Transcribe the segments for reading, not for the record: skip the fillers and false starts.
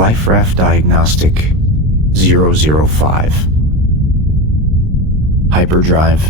Life Raft Diagnostic 005. Hyperdrive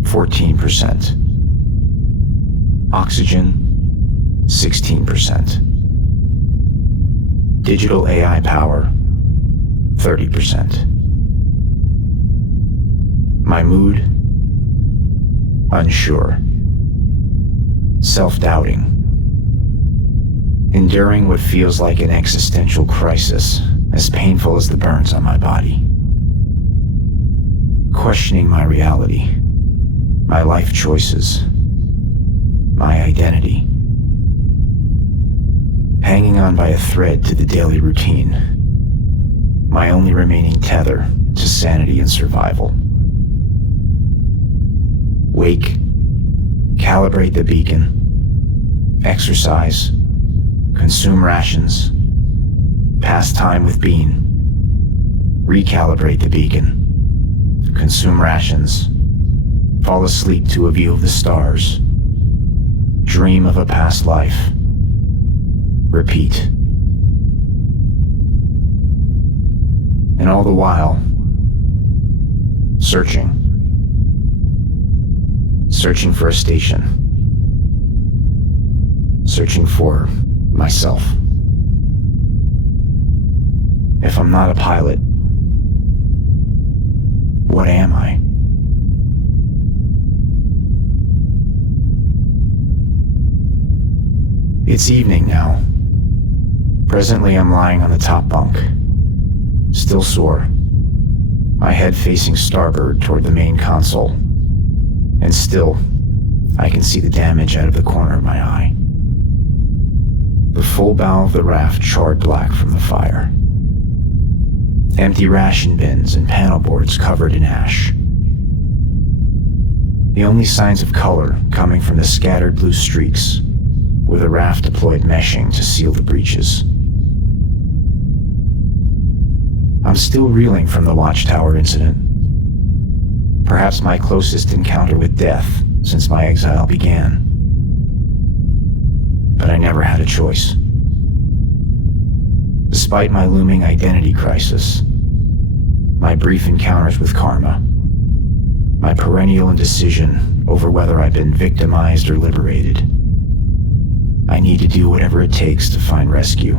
14%. Oxygen 16%. Digital AI power 30%. My mood unsure. Self-doubting. Enduring what feels like an existential crisis, as painful as the burns on my body. Questioning my reality, my life choices, my identity. Hanging on by a thread to the daily routine, my only remaining tether to sanity and survival. Wake, calibrate the beacon, exercise, consume rations, pass time with Bean, recalibrate the beacon, consume rations, fall asleep to a view of the stars, dream of a past life, repeat. And all the while, searching for a station, searching for myself. If I'm not a pilot, what am I? It's evening now. Presently I'm lying on the top bunk, still sore, my head facing starboard toward the main console, and still I can see the damage out of the corner of my eye. The full bow of the raft charred black from the fire. Empty ration bins and panel boards covered in ash. The only signs of color coming from the scattered blue streaks were the raft deployed meshing to seal the breaches. I'm still reeling from the Watchtower incident. Perhaps my closest encounter with death since my exile began. But I never had a choice. Despite my looming identity crisis, my brief encounters with karma, my perennial indecision over whether I've been victimized or liberated, I need to do whatever it takes to find rescue.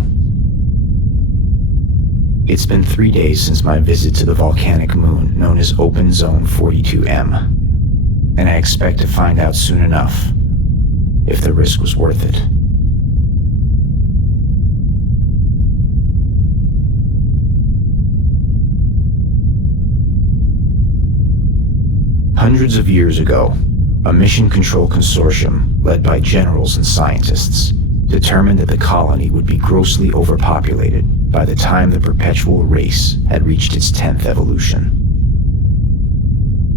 It's been 3 days since my visit to the volcanic moon known as Open Zone 42M, and I expect to find out soon enough if the risk was worth it. Hundreds of years ago, a mission control consortium led by generals and scientists determined that the colony would be grossly overpopulated by the time the perpetual race had reached its 10th evolution.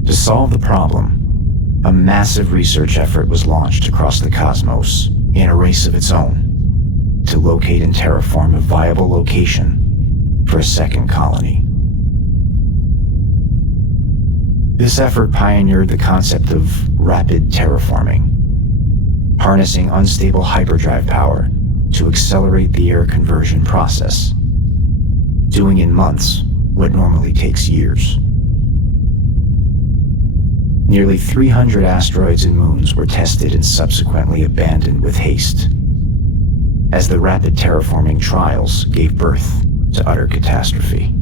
To solve the problem, a massive research effort was launched across the cosmos in a race of its own to locate and terraform a viable location for a second colony. This effort pioneered the concept of rapid terraforming, harnessing unstable hyperdrive power to accelerate the air conversion process, doing in months what normally takes years. Nearly 300 asteroids and moons were tested and subsequently abandoned with haste, as the rapid terraforming trials gave birth to utter catastrophe.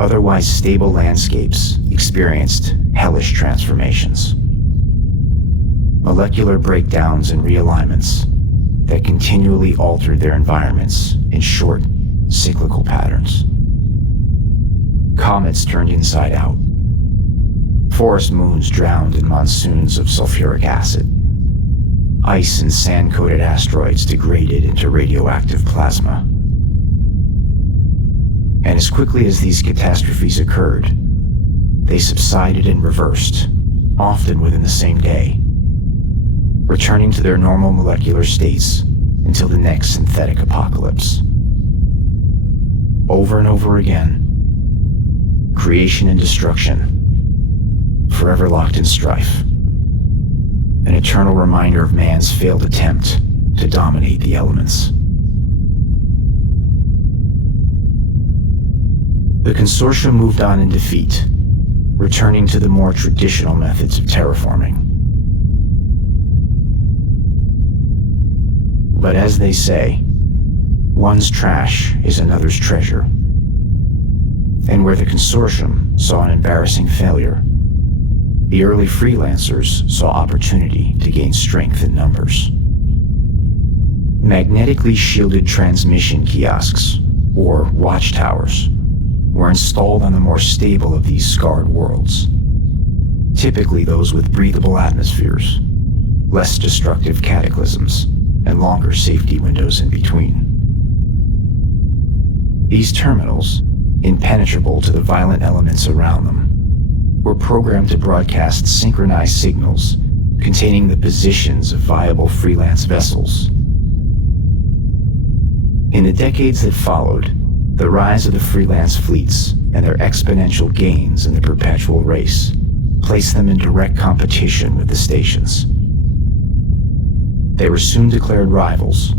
Otherwise stable landscapes experienced hellish transformations. Molecular breakdowns and realignments that continually altered their environments in short, cyclical patterns. Comets turned inside out. Forest moons drowned in monsoons of sulfuric acid. Ice and sand-coated asteroids degraded into radioactive plasma. And as quickly as these catastrophes occurred, they subsided and reversed, often within the same day, returning to their normal molecular states until the next synthetic apocalypse. Over and over again, creation and destruction, forever locked in strife, an eternal reminder of man's failed attempt to dominate the elements. The consortium moved on in defeat, returning to the more traditional methods of terraforming. But as they say, one's trash is another's treasure. And where the consortium saw an embarrassing failure, the early freelancers saw opportunity to gain strength in numbers. Magnetically shielded transmission kiosks, or watchtowers, were installed on the more stable of these scarred worlds, typically those with breathable atmospheres, less destructive cataclysms, and longer safety windows in between. These terminals, impenetrable to the violent elements around them, were programmed to broadcast synchronized signals containing the positions of viable freelance vessels. In the decades that followed, the rise of the freelance fleets and their exponential gains in the perpetual race placed them in direct competition with the stations. They were soon declared rivals,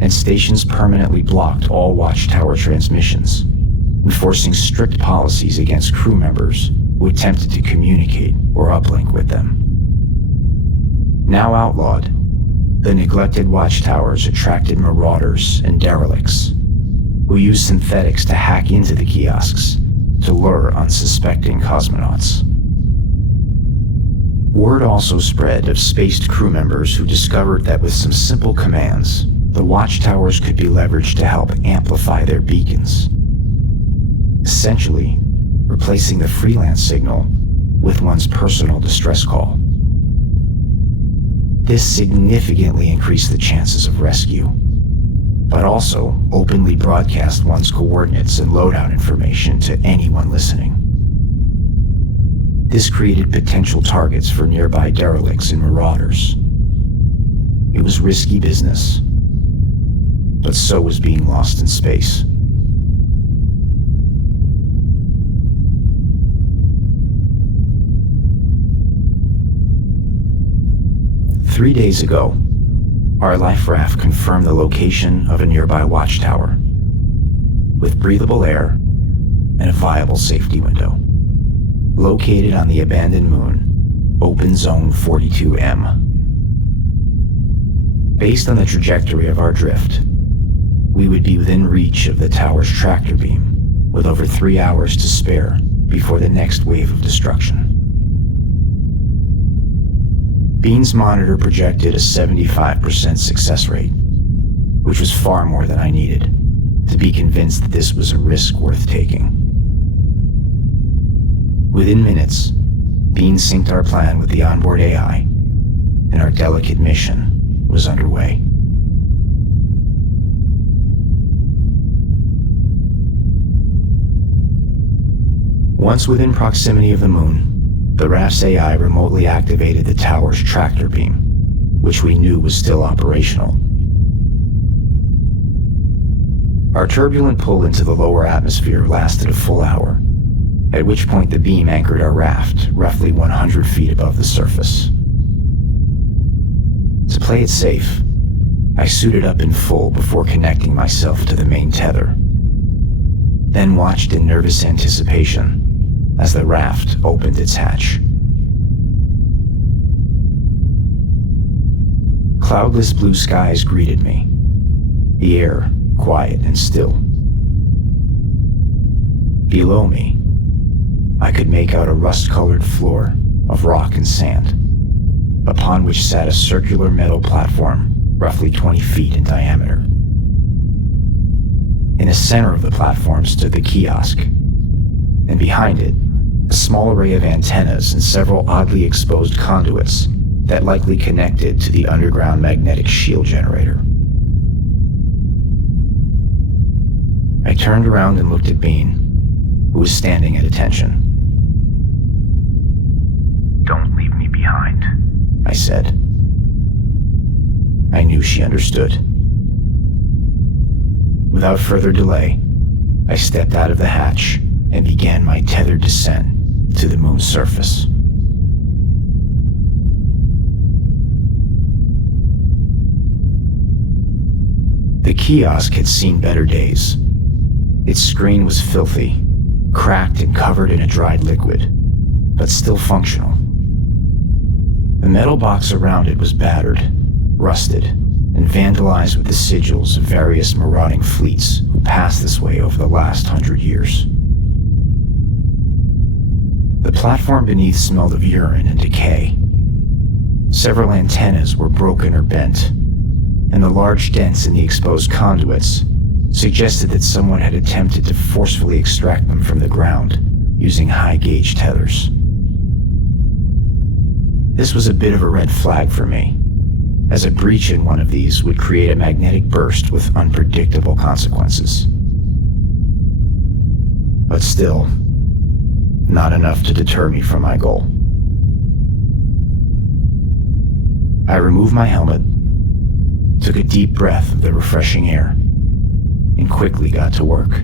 and stations permanently blocked all watchtower transmissions, enforcing strict policies against crew members who attempted to communicate or uplink with them. Now outlawed, the neglected watchtowers attracted marauders and derelicts, who used synthetics to hack into the kiosks to lure unsuspecting cosmonauts. Word also spread of spaced crew members who discovered that with some simple commands, the watchtowers could be leveraged to help amplify their beacons, essentially replacing the freelance signal with one's personal distress call. This significantly increased the chances of rescue, but also openly broadcast one's coordinates and loadout information to anyone listening. This created potential targets for nearby derelicts and marauders. It was risky business, but so was being lost in space. Three days ago, our life raft confirmed the location of a nearby watchtower, with breathable air and a viable safety window, located on the abandoned moon, Open Zone 42M. Based on the trajectory of our drift, we would be within reach of the tower's tractor beam, with over 3 hours to spare before the next wave of destruction. Bean's monitor projected a 75% success rate, which was far more than I needed to be convinced that this was a risk worth taking. Within minutes, Bean synced our plan with the onboard AI, and our delicate mission was underway. Once within proximity of the moon, the raft's AI remotely activated the tower's tractor beam, which we knew was still operational. Our turbulent pull into the lower atmosphere lasted a full hour, at which point the beam anchored our raft roughly 100 feet above the surface. To play it safe, I suited up in full before connecting myself to the main tether, then watched in nervous anticipation as the raft opened its hatch. Cloudless blue skies greeted me, the air quiet and still. Below me, I could make out a rust-colored floor of rock and sand, upon which sat a circular metal platform roughly 20 feet in diameter. In the center of the platform stood the kiosk, and behind it, a small array of antennas and several oddly exposed conduits that likely connected to the underground magnetic shield generator. I turned around and looked at Bean, who was standing at attention. "Don't leave me behind," I said. I knew she understood. Without further delay, I stepped out of the hatch and began my tethered descent to the moon's surface. The kiosk had seen better days. Its screen was filthy, cracked and covered in a dried liquid, but still functional. The metal box around it was battered, rusted, and vandalized with the sigils of various marauding fleets who passed this way over the last 100 years. The platform beneath smelled of urine and decay. Several antennas were broken or bent, and the large dents in the exposed conduits suggested that someone had attempted to forcefully extract them from the ground using high-gauge tethers. This was a bit of a red flag for me, as a breach in one of these would create a magnetic burst with unpredictable consequences. But still, not enough to deter me from my goal. I removed my helmet, took a deep breath of the refreshing air, and quickly got to work.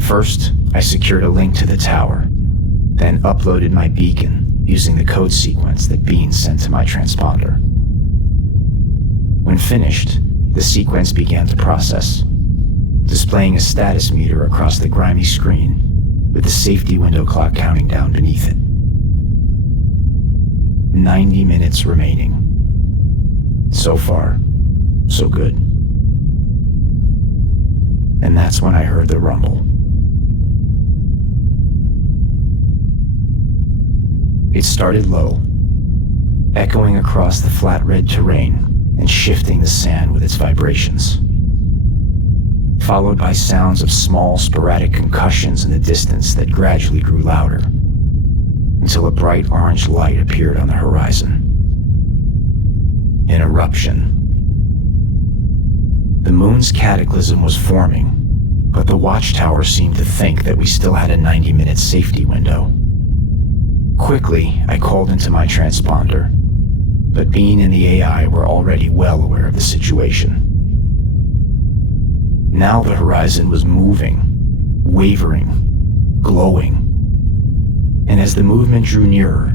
First, I secured a link to the tower, then uploaded my beacon using the code sequence that Bean sent to my transponder. When finished, the sequence began to process, displaying a status meter across the grimy screen with the safety window clock counting down beneath it. 90 minutes remaining. So far, so good. And that's when I heard the rumble. It started low, echoing across the flat red terrain and shifting the sand with its vibrations, followed by sounds of small sporadic concussions in the distance that gradually grew louder, until a bright orange light appeared on the horizon. An eruption. The moon's cataclysm was forming, but the watchtower seemed to think that we still had a 90-minute safety window. Quickly, I called into my transponder, but Bean and the AI were already well aware of the situation. Now the horizon was moving, wavering, glowing, and as the movement drew nearer,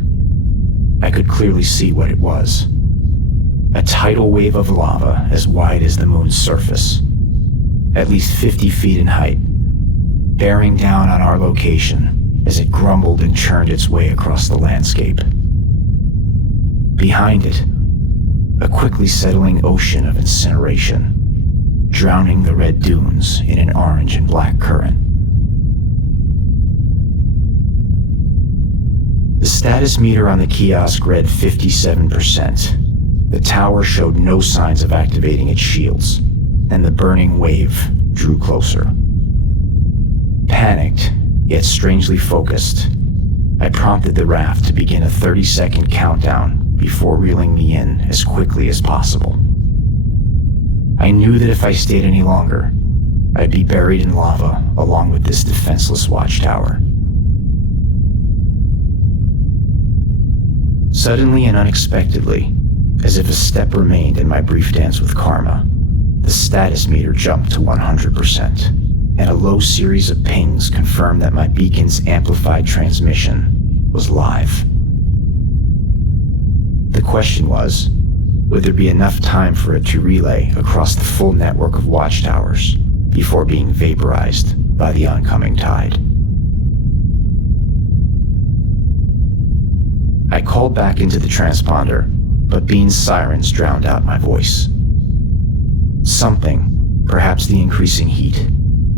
I could clearly see what it was. A tidal wave of lava as wide as the moon's surface, at least 50 feet in height, bearing down on our location as it grumbled and churned its way across the landscape. Behind it, a quickly settling ocean of incineration, drowning the red dunes in an orange and black current. The status meter on the kiosk read 57%. The tower showed no signs of activating its shields, and the burning wave drew closer. Panicked, yet strangely focused, I prompted the raft to begin a 30-second countdown before reeling me in as quickly as possible. I knew that if I stayed any longer, I'd be buried in lava along with this defenseless watchtower. Suddenly and unexpectedly, as if a step remained in my brief dance with karma, the status meter jumped to 100%, and a low series of pings confirmed that my beacon's amplified transmission was live. The question was, would there be enough time for it to relay across the full network of watchtowers before being vaporized by the oncoming tide? I called back into the transponder, but Bean's sirens drowned out my voice. Something, perhaps the increasing heat,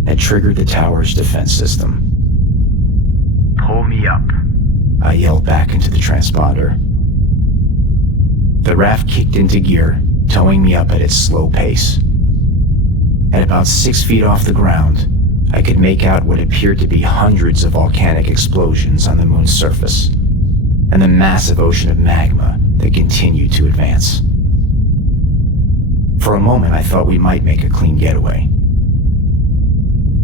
had triggered the tower's defense system. "Pull me up," I yelled back into the transponder. The raft kicked into gear, towing me up at its slow pace. At about 6 feet off the ground, I could make out what appeared to be hundreds of volcanic explosions on the moon's surface, and the massive ocean of magma that continued to advance. For a moment, I thought we might make a clean getaway.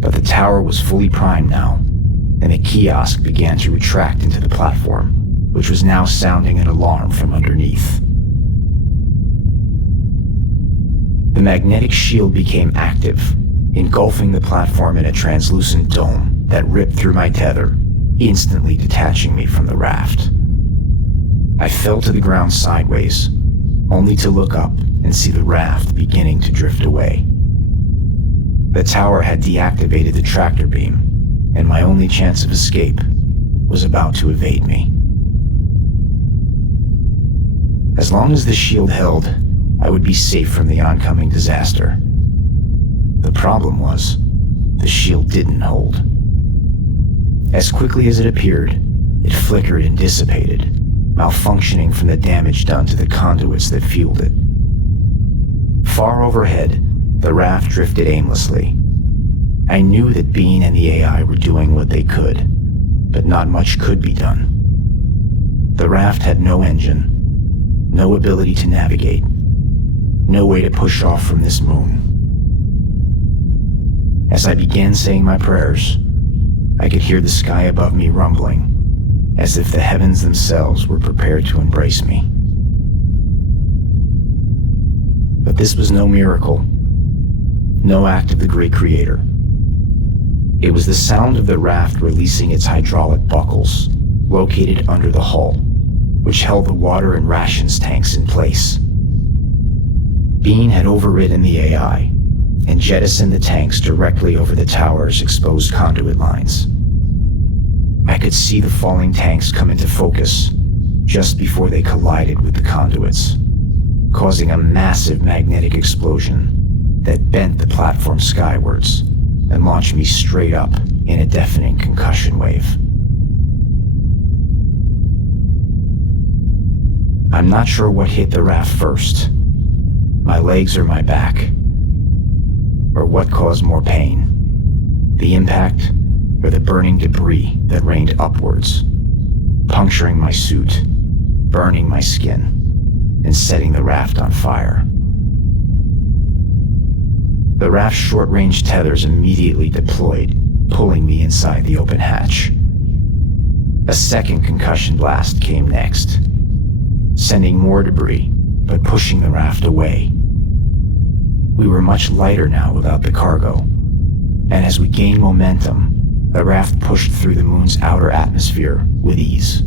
But the tower was fully primed now, and the kiosk began to retract into the platform, which was now sounding an alarm from underneath. The magnetic shield became active, engulfing the platform in a translucent dome that ripped through my tether, instantly detaching me from the raft. I fell to the ground sideways, only to look up and see the raft beginning to drift away. The tower had deactivated the tractor beam, and my only chance of escape was about to evade me. As long as the shield held, I would be safe from the oncoming disaster. The problem was, the shield didn't hold. As quickly as it appeared, it flickered and dissipated, malfunctioning from the damage done to the conduits that fueled it. Far overhead, the raft drifted aimlessly. I knew that Bean and the AI were doing what they could, but not much could be done. The raft had no engine, no ability to navigate, no way to push off from this moon. As I began saying my prayers, I could hear the sky above me rumbling, as if the heavens themselves were prepared to embrace me. But this was no miracle, no act of the great creator. It was the sound of the raft releasing its hydraulic buckles, located under the hull, which held the water and rations tanks in place. Bean had overridden the AI and jettisoned the tanks directly over the tower's exposed conduit lines. I could see the falling tanks come into focus just before they collided with the conduits, causing a massive magnetic explosion that bent the platform skywards and launched me straight up in a deafening concussion wave. I'm not sure what hit the raft first, my legs or my back, or what caused more pain, the impact or the burning debris that rained upwards, puncturing my suit, burning my skin, and setting the raft on fire. The raft's short-range tethers immediately deployed, pulling me inside the open hatch. A second concussion blast came next, sending more debris, but pushing the raft away. We were much lighter now without the cargo, and as we gained momentum, the raft pushed through the moon's outer atmosphere with ease.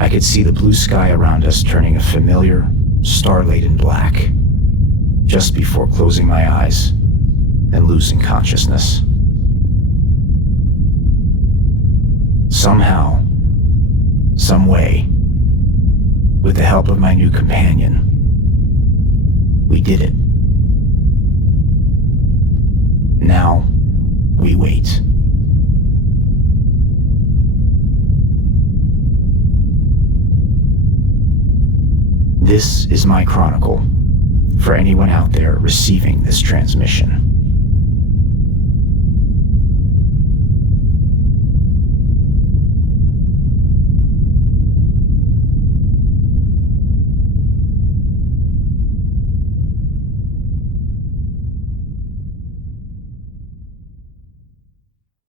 I could see the blue sky around us turning a familiar, star-laden black, just before closing my eyes and losing consciousness. Somehow, some way, with the help of my new companion, we did it. Now, we wait. This is my chronicle, for anyone out there receiving this transmission.